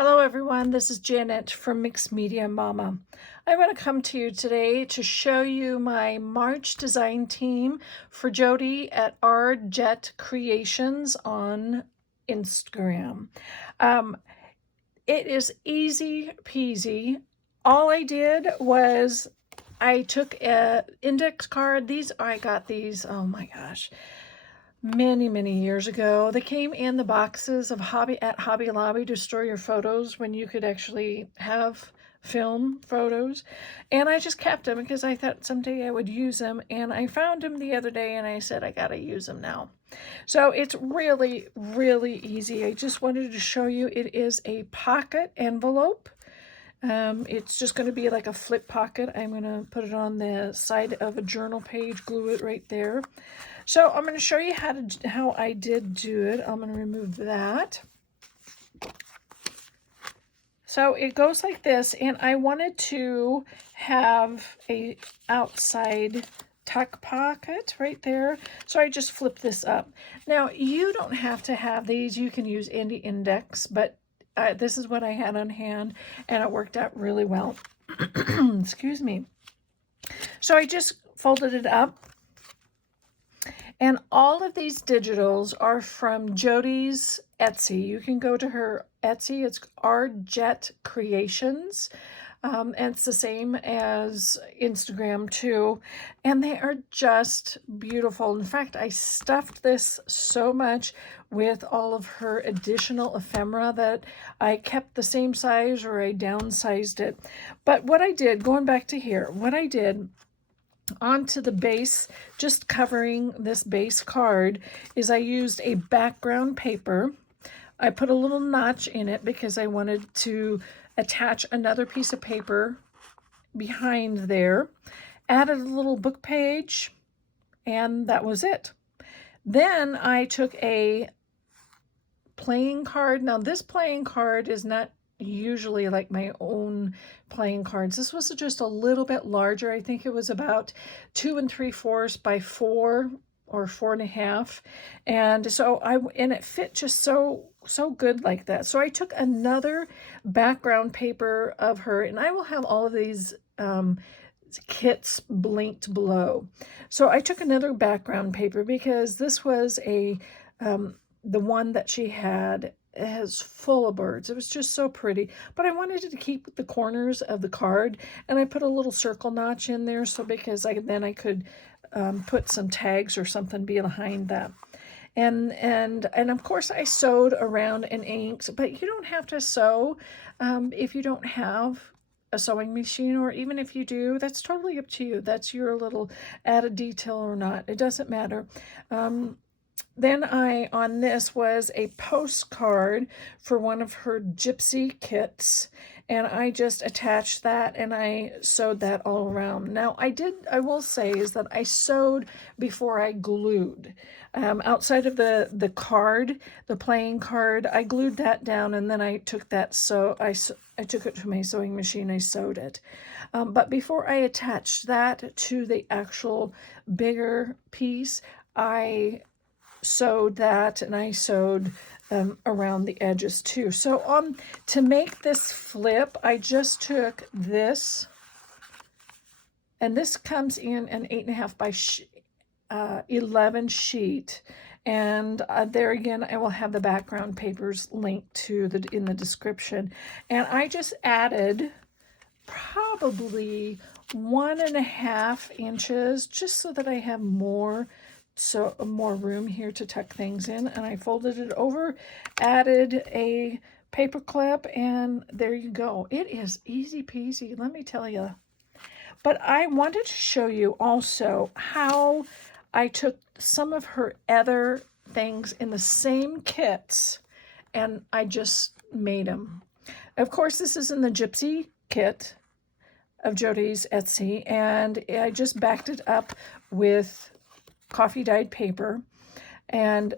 Hello everyone, this is Janet from Mixed Media Mama. I want to come to you today to show you my March design team for Jodi at RjetCreations on Instagram. It is easy peasy. All I did was I took an index card. I got these, oh my gosh, many years ago. They came in the boxes of Hobby Lobby to store your photos when you could actually have film photos, and I just kept them because I thought someday I would use them, and I found them the other day and I said I gotta use them now. So it's really easy. I just wanted to show you it is a pocket envelope. It's just going to be like a flip pocket. I'm going to put it on the side of a journal page, glue it right there. So I'm going to show you how I did do it. I'm going to remove that. So it goes like this, and I wanted to have a outside tuck pocket right there. So I just flip this up. Now you don't have to have these. You can use any index, but this is what I had on hand, and it worked out really well. Excuse me. So I just folded it up, and all of these digitals are from Jodi's Etsy. You can go to her Etsy. It's RjetCreations. And it's the same as Instagram too, and they are just beautiful. In fact, I stuffed this so much with all of her additional ephemera that I kept the same size, or I downsized it. But what I did, going back to here, what I did onto the base, just covering this base card, is I used a background paper. I put a little notch in it because I wanted to attach another piece of paper behind there, added a little book page, and that was it. Then I took a playing card. Now this playing card is not usually like my own playing cards. This was just a little bit larger. I think it was about 2 3/4 by 4 or 4.5, and so it fit just so good like that. So I took another background paper of her, and I will have all of these kits linked below. So I took another background paper because this was the one that she had is full of birds. It was just so pretty, but I wanted to keep the corners of the card, and I put a little circle notch in there, so because then I could put some tags or something behind that. And of course I sewed around and inked, but you don't have to sew if you don't have a sewing machine, or even if you do, that's totally up to you. That's your little added detail or not. It doesn't matter. Then on this was a postcard for one of her gypsy kits, and I just attached that and I sewed that all around. Now I will say is that I sewed before I glued. Outside of the card, the playing card, I glued that down, and then I took that, so I took it to my sewing machine, I sewed it. But before I attached that to the actual bigger piece, I sewed that, and I sewed around the edges too. So to make this flip, I just took this, and this comes in an 8.5 by 11 sheet, and there again I will have the background papers linked to in the description. And I just added probably 1.5 inches just so that I have more room here to tuck things in, and I folded it over, added a paper clip, and there you go. It is easy peasy, let me tell you. But I wanted to show you also how I took some of her other things in the same kits, and I just made them. Of course, this is in the Gypsy kit of Jodi's Etsy, and I just backed it up with coffee dyed paper, and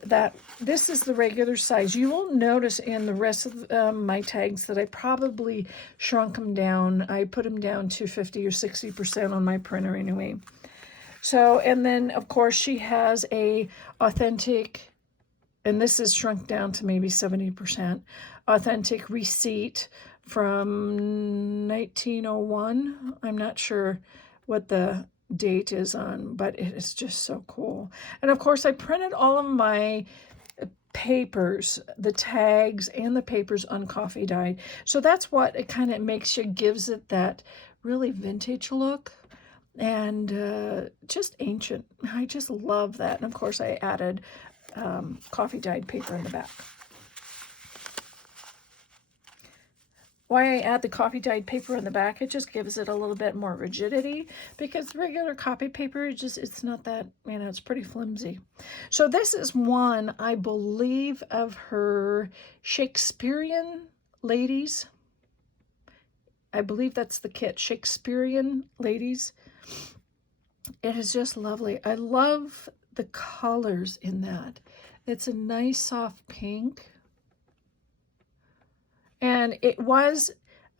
this is the regular size. You will notice in the rest of my tags that I probably shrunk them down. I put them down to 50 or 60% on my printer anyway. So, and then of course she has a authentic and this is shrunk down to maybe 70%. Authentic receipt from 1901. I'm not sure what the date is on, but it is just so cool. And of course, I printed all of my papers, the tags and the papers on coffee dyed. So that's what it kind of makes you, gives it that really vintage look and just ancient. I just love that. And of course, I added coffee dyed paper in the back. Why I add the coffee dyed paper in the back, it just gives it a little bit more rigidity, because regular copy paper, it's not that, it's pretty flimsy. So this is one, I believe, of her Shakespearean Ladies. I believe that's the kit, Shakespearean Ladies. It is just lovely. I love the colors in that. It's a nice soft pink. And it was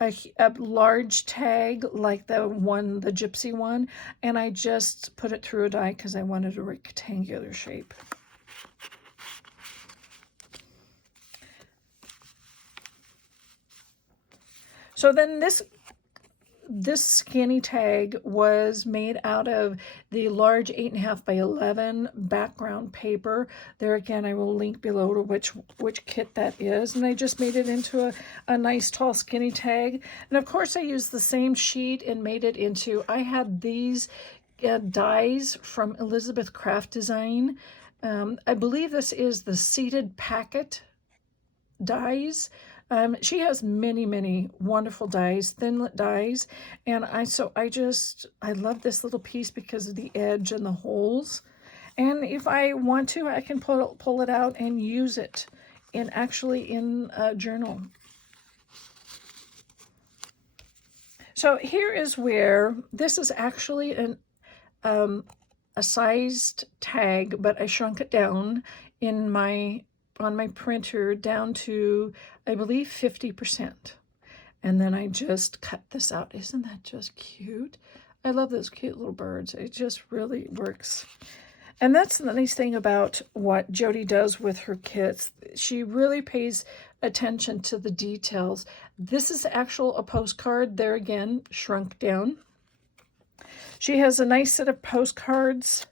a large tag like the Gypsy one, and I just put it through a die because I wanted a rectangular shape. So then this skinny tag was made out of the large 8.5 by 11 background paper. There again, I will link below to which kit that is. And I just made it into a nice tall skinny tag. And of course I used the same sheet and made it into, I had these dies from Elizabeth Craft Design. I believe this is the seated packet dies. She has many, many wonderful dies, thinlit dies, and I love this little piece because of the edge and the holes. And if I want to, I can pull it out and use it in a journal. So here is where this is actually a sized tag, but I shrunk it down on my printer down to, I believe, 50%. And then I just cut this out. Isn't that just cute? I love those cute little birds. It just really works. And that's the nice thing about what Jodi does with her kits. She really pays attention to the details. This is a postcard. There again, shrunk down. She has a nice set of postcards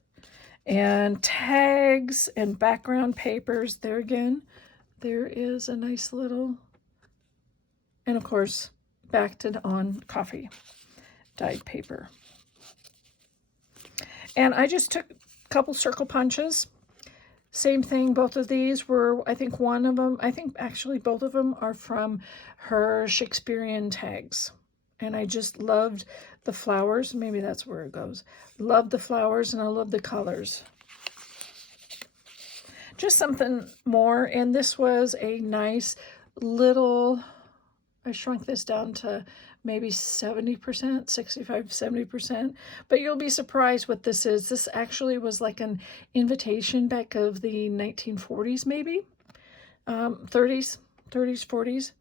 and tags and background papers. There again, there is a nice little, and of course, backed it on coffee dyed paper. And I just took a couple circle punches. Same thing, both of these were, I think actually both of them are from her Shakespearean tags. And I just loved the flowers. Maybe that's where it goes. Love the flowers, and I love the colors. Just something more. And this was a nice little, I shrunk this down to maybe 70%, 65, 70%. But you'll be surprised what this is. This actually was like an invitation back of the 1940s, maybe. 30s, 40s.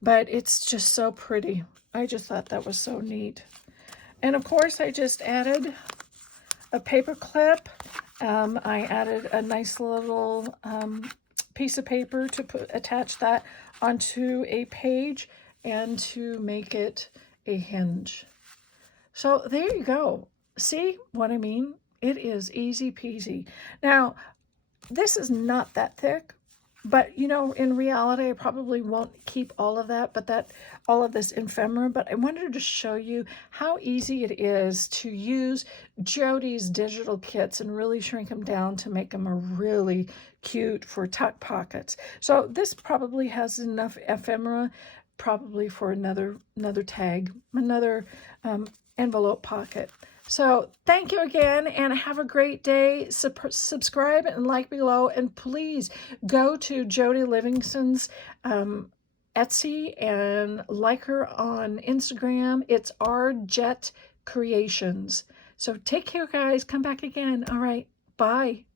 But it's just so pretty. I just thought that was so neat. And of course, I just added a paper clip. I added a nice little piece of paper to attach that onto a page and to make it a hinge. So there you go. See what I mean? It is easy peasy. Now, this is not that thick. But, in reality, I probably won't keep all of that, all of this ephemera, but I wanted to show you how easy it is to use Jodi's digital kits and really shrink them down to make them a really cute for tuck pockets. So this probably has enough ephemera, probably for another tag, another envelope pocket. So thank you again, and have a great day. Subscribe and like below, and please go to Jodi Livingston's Etsy and like her on Instagram. It's RjetCreations. So take care, guys. Come back again. All right. Bye.